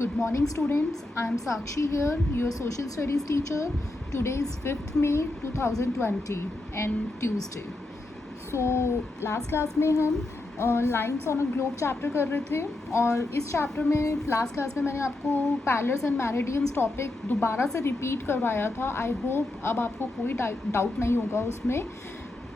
Good morning, students. I am Sakshi here, your social studies teacher. Today is 5th May 2020 and Tuesday. So last class में हम lines on a globe chapter कर रहे थे और इस chapter में last class में मैंने आपको पैरेलल्स एंड मेरिडियंस टॉपिक दोबारा से रिपीट करवाया था. आई होप अब आपको कोई डाउट नहीं होगा उसमें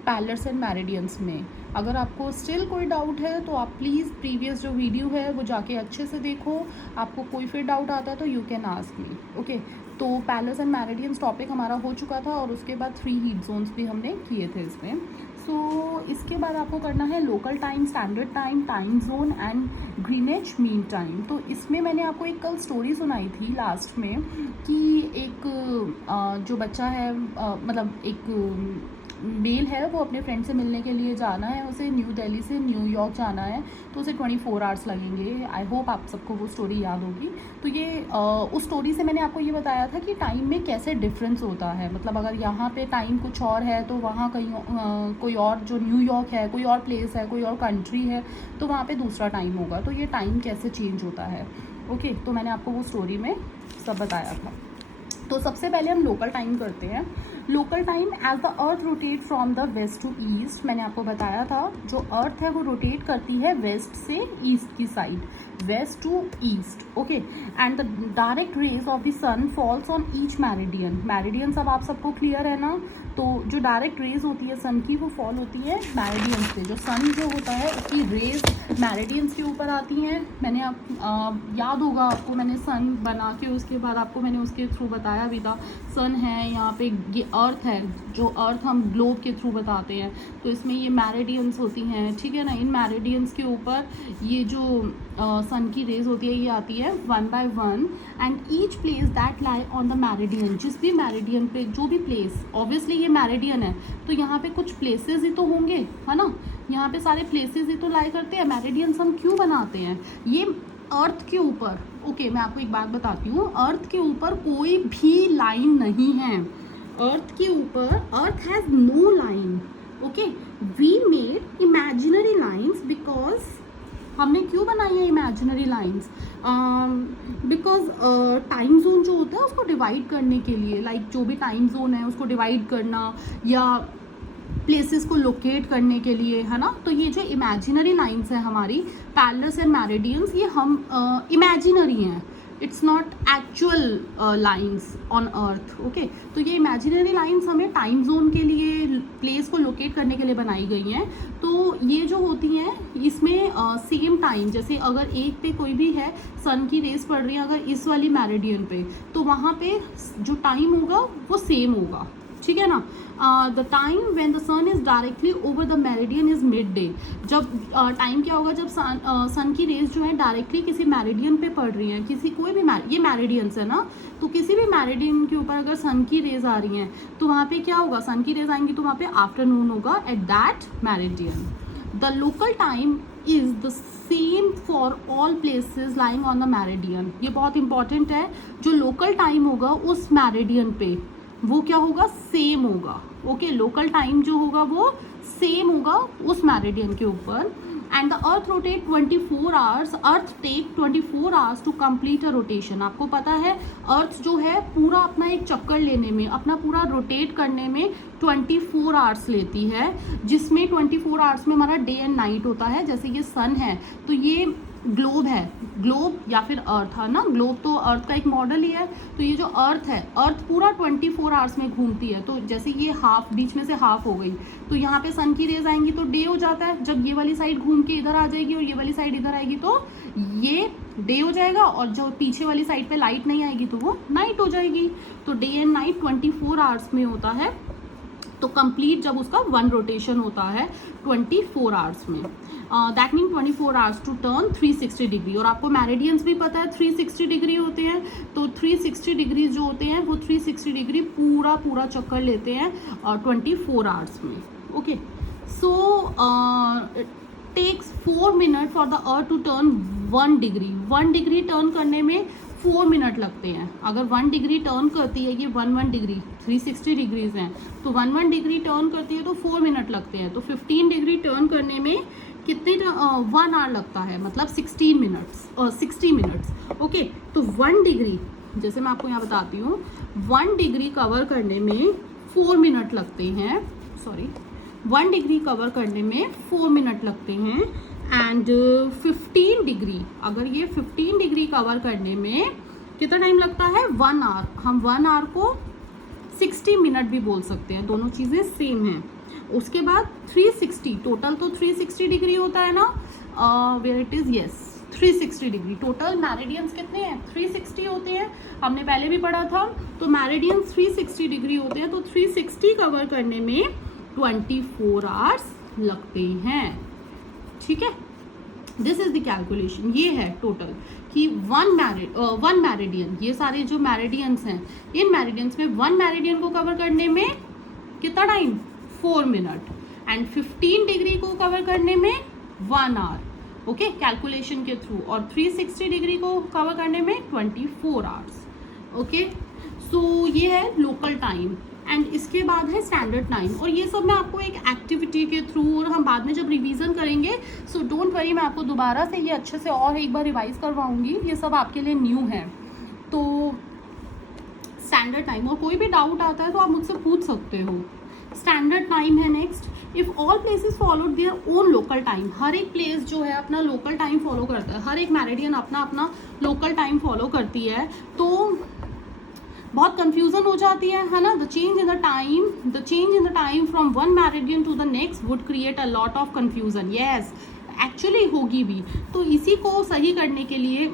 पैरेलल्स एंड मेरिडियंस में. अगर आपको स्टिल कोई डाउट है तो आप प्लीज़ प्रीवियस जो वीडियो है वो जाके अच्छे से देखो. आपको कोई फिर डाउट आता है तो you can ask me. Okay, तो पैरेलल्स एंड मेरिडियंस टॉपिक हमारा हो चुका था और उसके बाद 3 हीट जोन्स भी हमने किए थे इसमें. सो इसके बाद आपको करना है local time, standard time, time zone and Greenwich mean time. तो इसमें मैंने आपको एक कल स्टोरी सुनाई थी लास्ट में कि एक जो बच्चा है मतलब एक मेल है, वो अपने फ्रेंड से मिलने के लिए जाना है. उसे न्यू दिल्ली से न्यूयॉर्क जाना है तो उसे 24 आवर्स लगेंगे. आई होप आप सबको वो स्टोरी याद होगी. तो ये उस स्टोरी से मैंने आपको ये बताया था कि टाइम में कैसे डिफरेंस होता है. मतलब अगर यहाँ पे टाइम कुछ और है तो वहाँ कहीं कोई और, जो न्यूयॉर्क है कोई और प्लेस है, कोई और कंट्री है, तो वहाँ पे दूसरा टाइम होगा. तो ये टाइम कैसे चेंज होता है. ओके, तो मैंने आपको वो स्टोरी में सब बताया था. तो सबसे पहले हम लोकल टाइम करते हैं. Local time, as the earth rotate from the west to east. मैंने आपको बताया था जो अर्थ है वो रोटेट करती है वेस्ट से ईस्ट की side, west to east. Okay, and the direct rays of the sun falls on each meridian. Meridian सब आप सबको क्लियर है ना. तो जो डायरेक्ट रेज होती है सन की वो फॉल होती है मैरिडियंस पे. जो सन जो होता है उसकी रेज मैरिडियंस के ऊपर आती हैं. मैंने याद होगा आपको, मैंने सन बना के उसके बाद आपको मैंने उसके थ्रू बताया भी था. सन है यहाँ पे, ये अर्थ है, जो अर्थ हम ग्लोब के थ्रू बताते हैं. तो इसमें ये मैरिडियंस होती हैं, ठीक है ना. इन मैरिडियंस के ऊपर ये जो सन की रेज होती है ये आती है 1 by 1 and each place that lie on the Meridian. जिस भी मैरिडियन पे जो भी प्लेस, ऑब्वियसली ये मैरिडियन है तो यहाँ पे कुछ प्लेसेस ही तो होंगे, है ना. यहाँ पे सारे प्लेसेस ही तो लाई करते हैं. मैरिडियंस हम क्यों बनाते हैं? ये अर्थ के ऊपर, ओके मैं आपको एक बात बताती हूँ, अर्थ के ऊपर कोई भी लाइन नहीं है. अर्थ के ऊपर, earth has no line. Okay, we made imaginary lines. Because हमने क्यों बनाई है imaginary lines? Because time zone जो होता है उसको डिवाइड करने के लिए, लाइक जो भी टाइम जोन है उसको डिवाइड करना या प्लेसेस को लोकेट करने के लिए, है ना. तो ये जो इमेजिनरी लाइन्स है हमारी पैरेलल्स एंड मेरिडियंस, ये हम इमेजिनरी हैं. It's not actual lines on earth. Okay, तो ये इमेजिनरी लाइन्स हमें टाइम जोन के लिए, प्लेस को लोकेट करने के लिए बनाई गई हैं. तो ये जो होती हैं इसमें सेम टाइम, जैसे अगर एक पे कोई भी है, सन की रेस पड़ रही है अगर इस वाली मैरिडियन पे, तो वहाँ पे जो टाइम होगा वो सेम होगा, ठीक है ना. The time when the sun is directly over the meridian is midday. जब टाइम क्या होगा जब सन की रेज जो है डायरेक्टली किसी मेरिडियन पे पड़ रही हैं, किसी कोई भी ये मेरिडियंस है ना, तो किसी भी मेरिडियन के ऊपर अगर सन की रेज आ रही हैं तो वहाँ पे क्या होगा, सन की रेज आएंगी तो वहाँ पे आफ्टरनून होगा at that meridian. The local time is the same for all places lying on the meridian. ये बहुत इंपॉर्टेंट है. जो लोकल टाइम होगा उस मेरिडियन पे वो क्या होगा, सेम होगा. ओके, लोकल टाइम जो होगा वो सेम होगा उस मैरिडियन के ऊपर. And the earth rotate 24 hours. Earth take 24 hours to complete a rotation. आपको पता है अर्थ जो है पूरा अपना एक चक्कर लेने में, अपना पूरा रोटेट करने में 24 आवर्स लेती है, जिसमें 24 आवर्स में हमारा डे एंड नाइट होता है. जैसे ये सन है तो ये ग्लोब है, ग्लोब या फिर अर्थ है ना. ग्लोब तो अर्थ का एक मॉडल ही है. तो ये जो अर्थ है, अर्थ पूरा 24 आवर्स में घूमती है. तो जैसे ये हाफ, बीच में से हाफ हो गई तो यहाँ पे सन की रेज आएंगी तो डे हो जाता है. जब ये वाली साइड घूम के इधर आ जाएगी और ये वाली साइड इधर आएगी तो ये डे हो जाएगा, और जो पीछे वाली साइड पे लाइट नहीं आएगी तो वो नाइट हो जाएगी. तो डे एंड नाइट 24 आवर्स में होता है. तो कंप्लीट जब उसका 1 रोटेशन होता है 24 आवर्स में, that mean 24 hours to turn 360 degree. और आपको मैरिडियंस भी पता है 360 डिग्री होते हैं. तो 360 डिग्री जो होते हैं वो 360 डिग्री पूरा चक्कर लेते हैं 24 आवर्स में. Okay, so takes 4 minute for the earth to turn 1 degree. 1 degree turn करने में 4 मिनट लगते हैं. अगर 1 डिग्री टर्न करती है, ये 1 डिग्री, 360 डिग्रीज हैं, तो 1 डिग्री टर्न करती है तो 4 मिनट लगते हैं. तो 15 डिग्री टर्न करने में कितने 1 आवर लगता है, मतलब 16 मिनट्स 60 मिनट्स। ओके, तो 1 डिग्री, जैसे मैं आपको यहाँ बताती हूँ, 1 डिग्री कवर करने में 4 मिनट लगते हैं। सॉरी, 1 डिग्री कवर करने में 4 मिनट लगते हैं। एंड 15 डिग्री, अगर ये 15 डिग्री कवर करने में कितना टाइम लगता है, 1 आवर। हम 1 आवर को 60 मिनट भी बोल सकते हैं, दोनों चीज़ें सेम हैं। उसके बाद 360, टोटल तो 360 डिग्री होता है ना, where it is, yes 360 degree. Total meridians कितने हैं, 360 होते हैं, हमने पहले भी पढ़ा था। तो मैरिडियंस 360 डिग्री होते हैं, तो 360 कवर करने में 24 आवर्स लगते हैं। ठीक है, दिस इज द कैलकुलेशन। ये है टोटल कि वन मैरिडियन, ये सारे जो मैरिडियंस हैं, इन मैरिडियंस में 1 मैरिडियन को कवर करने में कितना टाइम, 4 मिनट, एंड 15 डिग्री को कवर करने में 1 आवर। ओके, कैलकुलेशन के थ्रू। और 360 डिग्री को कवर करने में 24 आवर्स। ओके, सो ये है लोकल टाइम। एंड इसके बाद है स्टैंडर्ड टाइम। और ये सब मैं आपको एक एक्टिविटी के थ्रू, और हम बाद में जब रिवीजन करेंगे, सो डोंट वरी, मैं आपको दोबारा से ये अच्छे से और एक बार रिवाइज करवाऊंगी। ये सब आपके लिए न्यू है। तो स्टैंडर्ड टाइम, और कोई भी डाउट आता है तो आप मुझसे पूछ सकते हो। स्टैंडर्ड टाइम है next. If all places followed their own local time, हर एक प्लेस जो है अपना लोकल टाइम फॉलो करता है, हर एक मैरिडियन अपना अपना लोकल टाइम फॉलो करती है, तो बहुत कंफ्यूजन हो जाती है ना। The change in the time from one meridian to the next would create a lot of confusion. Yes, actually होगी भी। तो इसी को सही करने के लिए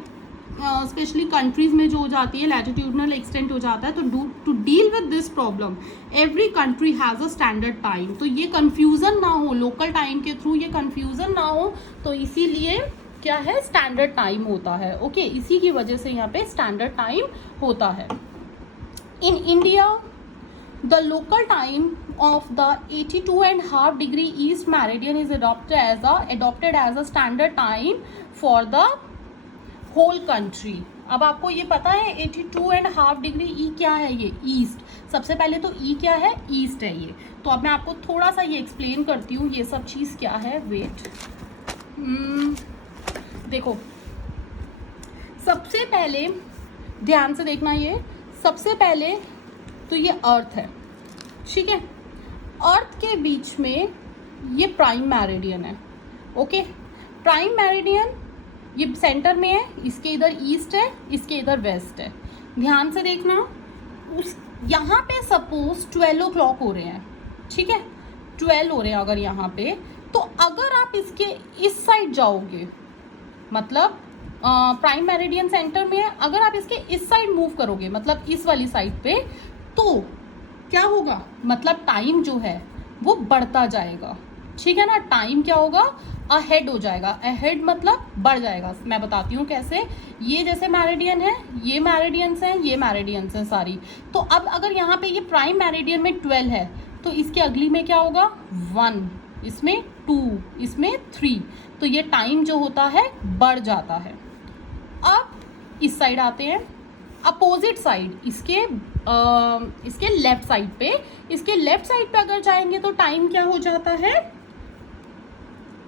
स्पेशली कंट्रीज में जो हो जाती है, लैटिट्यूडनल एक्सटेंट हो जाता है, तो to deal with this problem every country has a standard time. तो ये कंफ्यूजन ना हो, लोकल टाइम के थ्रू ये कंफ्यूजन ना हो, तो इसीलिए क्या है, स्टैंडर्ड टाइम होता है। ओके, इसी की वजह से यहाँ पे स्टैंडर्ड टाइम होता है। In India, the local time of the 82.5 degree east meridian is adopted as a standard time for the whole country. अब आपको ये पता है 82.5 डिग्री ई क्या है, ये ईस्ट। सबसे पहले तो ई क्या है, ईस्ट है ये। तो अब मैं आपको थोड़ा सा ये एक्सप्लेन करती हूँ ये सब चीज़ क्या है। वेट, देखो, सबसे पहले ध्यान से देखना, ये सबसे पहले तो ये अर्थ है, ठीक है। अर्थ के बीच में ये प्राइम मैरिडियन है। ओके, प्राइम मैरिडियन ये सेंटर में है, इसके इधर ईस्ट है, इसके इधर वेस्ट है। ध्यान से देखना, उस यहाँ पे सपोज 12 o'clock हो रहे हैं, ठीक है, 12 हो रहे हैं अगर यहाँ पे, तो अगर आप इसके इस साइड जाओगे, मतलब प्राइम मेरिडियन सेंटर में है, अगर आप इसके इस साइड मूव करोगे, मतलब इस वाली साइड पे, तो क्या होगा, मतलब टाइम जो है वो बढ़ता जाएगा, ठीक है ना। टाइम क्या होगा, अहेड हो जाएगा। अहेड मतलब बढ़ जाएगा। मैं बताती हूँ कैसे। ये जैसे मैरिडियन है, ये मैरिडियंस हैं, ये मैरिडियंस हैं सारी। तो अब अगर यहाँ पे ये प्राइम मैरिडियन में 12 है, तो इसके अगली में क्या होगा, 1, इसमें 2, इसमें 3। तो ये टाइम जो होता है बढ़ जाता है। अब इस साइड आते हैं, अपोजिट साइड, इसके लेफ्ट साइड पे, इसके लेफ्ट साइड पे अगर जाएंगे तो टाइम क्या हो जाता है,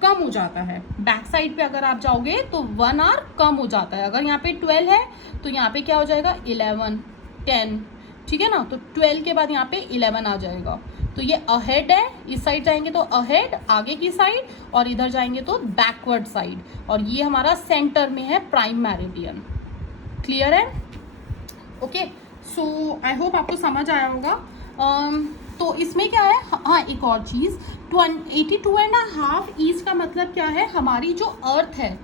कम हो जाता है। बैक साइड पे अगर आप जाओगे तो 1 आवर कम हो जाता है। अगर यहाँ पे 12 है तो यहाँ पे क्या हो जाएगा, 11, 10, ठीक है ना। तो 12 के बाद यहाँ पे 11 आ जाएगा। तो ये अहेड है, इस साइड जाएंगे तो अहेड, आगे की साइड, और इधर जाएंगे तो बैकवर्ड साइड। और ये हमारा सेंटर में है प्राइम मेरिडियन। क्लियर है? ओके, सो आई होप आपको समझ आया होगा। तो इसमें क्या है, हाँ एक और चीज़, 82.5 ईस्ट का मतलब क्या है, हमारी जो अर्थ है,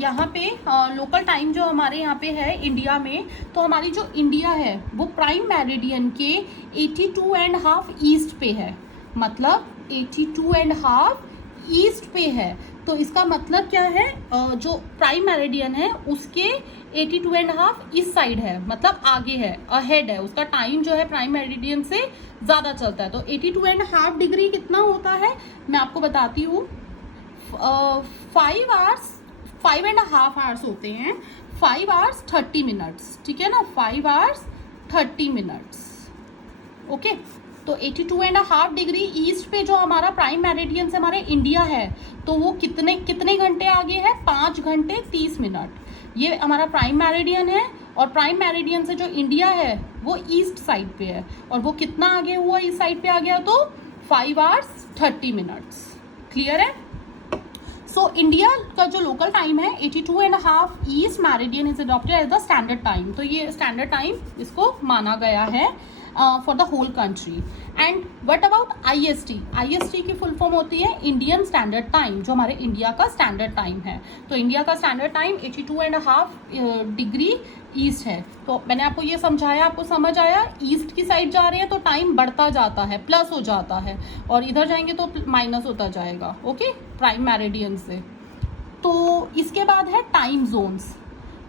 यहाँ पे लोकल टाइम जो हमारे यहाँ पे है इंडिया में, तो हमारी जो इंडिया है वो प्राइम मेरिडियन के 82.5 ईस्ट पे है, मतलब 82.5 ईस्ट पे है। तो इसका मतलब क्या है, जो प्राइम मेरिडियन है उसके 82.5 इस साइड है, मतलब आगे है, अहेड है, उसका टाइम जो है प्राइम मेरिडियन से ज़्यादा चलता है। तो 82.5 डिग्री कितना होता है, मैं आपको बताती हूँ। 5.5 आवर्स होते हैं, 5 आवर्स 30 मिनट्स, ठीक है ना, 5 आवर्स 30 मिनट्स। ओके, तो 82.5 डिग्री ईस्ट पे जो हमारा प्राइम मेरिडियन से हमारे इंडिया है, तो वो कितने कितने घंटे आगे है? 5 घंटे 30 मिनट। ये हमारा प्राइम मेरिडियन है, और प्राइम मेरिडियन से जो इंडिया है वो ईस्ट साइड पे है, और वो कितना आगे हुआ ईस्ट साइड पे आ गया? तो 5 hours 30 minutes। क्लियर है? सो इंडिया का जो लोकल टाइम है 82.5 east meridian is adopted as the standard time. तो ये स्टैंडर्ड टाइम इसको माना गया है for the whole country. And what about IST? IST की फुल फॉर्म होती है इंडियन स्टैंडर्ड टाइम, जो हमारे इंडिया का स्टैंडर्ड टाइम है। तो इंडिया का स्टैंडर्ड टाइम 82.5 डिग्री ईस्ट है। तो मैंने आपको ये समझाया, आपको समझ आया? ईस्ट की साइड जा रहे हैं तो टाइम बढ़ता जाता है, प्लस हो जाता है, और इधर जाएंगे तो माइनस होता जाएगा। ओके, प्राइम मेरिडियन से। तो इसके बाद है टाइम जोन्स।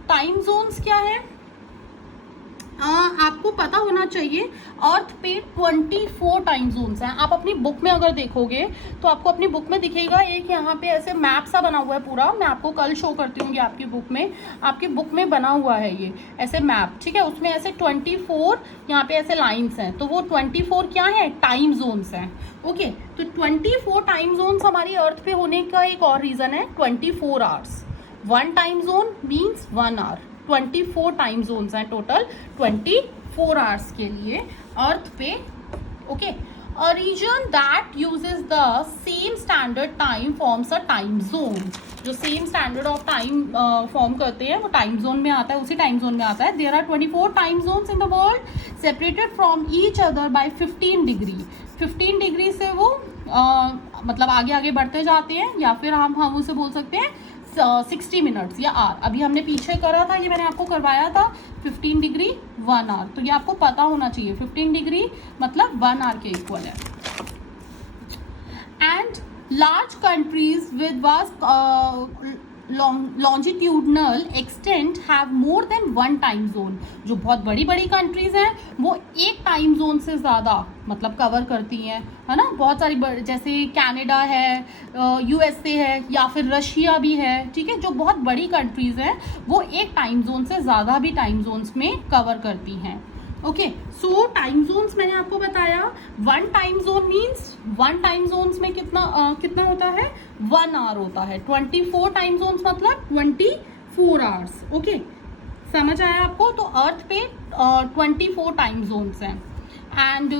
टाइम जोन्स क्या है? आपको पता होना चाहिए अर्थ पे 24 टाइम जोन्स हैं। आप अपनी बुक में अगर देखोगे तो आपको अपनी बुक में दिखेगा एक यहाँ पे ऐसे मैप सा बना हुआ है पूरा। मैं आपको कल शो करती हूँ आपकी बुक में। आपकी बुक में बना हुआ है ये ऐसे मैप, ठीक है? उसमें ऐसे 24 यहाँ पे ऐसे लाइन्स हैं, तो वो 24 क्या है? टाइम जोन्स हैं। ओके, तो 24 टाइम जोन्स हमारी अर्थ पे होने का एक और रीज़न है 24 hours. 1 time zone means 1 hour। 24 time zones हैं टोटल 24 आवर्स के लिए अर्थ पे। Okay, a region that uses the same standard time forms a time zone. जो same standard of time form करते हैं वो टाइम जोन में आता है, उसी टाइम जोन में आता है। There are 24 time zones in the world separated from each other by 15 degree. 15 degree से वो मतलब आगे आगे बढ़ते जाते हैं, या फिर हम उसे बोल सकते हैं 60 मिनट्स या आर। अभी हमने पीछे करा था, ये मैंने आपको करवाया था 15 डिग्री 1 hour। तो ये आपको पता होना चाहिए 15 डिग्री मतलब 1 hour के इक्वल है। And large countries with vast longitudinal extent have more than 1 time zone. जो बहुत बड़ी बड़ी कंट्रीज हैं वो एक टाइम जोन से ज़्यादा मतलब कवर करती हैं, है ना? बहुत सारी जैसे कनाडा है, USA है, या फिर रशिया भी है, ठीक है? जो बहुत बड़ी कंट्रीज हैं वो एक टाइम जोन से ज़्यादा भी टाइम जोन्स में कवर करती हैं। ओके, सो टाइम जोन्स मैंने आपको बताया। 1 time zone means 1 time zones में कितना होता है? 1 hour होता है। 24 टाइम जोन्स मतलब 24 आवर्स। ओके, समझ आया आपको? तो अर्थ पे 24 टाइम जोन्स हैं। एंड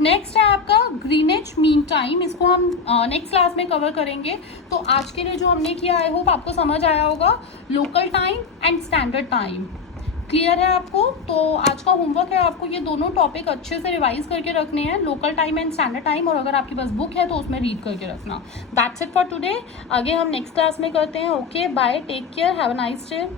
नेक्स्ट है आपका ग्रीनिच मीन टाइम। इसको हम नेक्स्ट क्लास में कवर करेंगे। तो आज के लिए जो हमने किया, आई होप आपको समझ आया होगा। Local time and standard time clear है आपको? तो आज का होमवर्क है आपको ये दोनों टॉपिक अच्छे से रिवाइज करके रखने हैं, local time and standard time. और अगर आपके पास बुक है तो उसमें रीड करके रखना। That's it for today. आगे हम नेक्स्ट क्लास में करते हैं। Okay, bye, take care, have a nice day.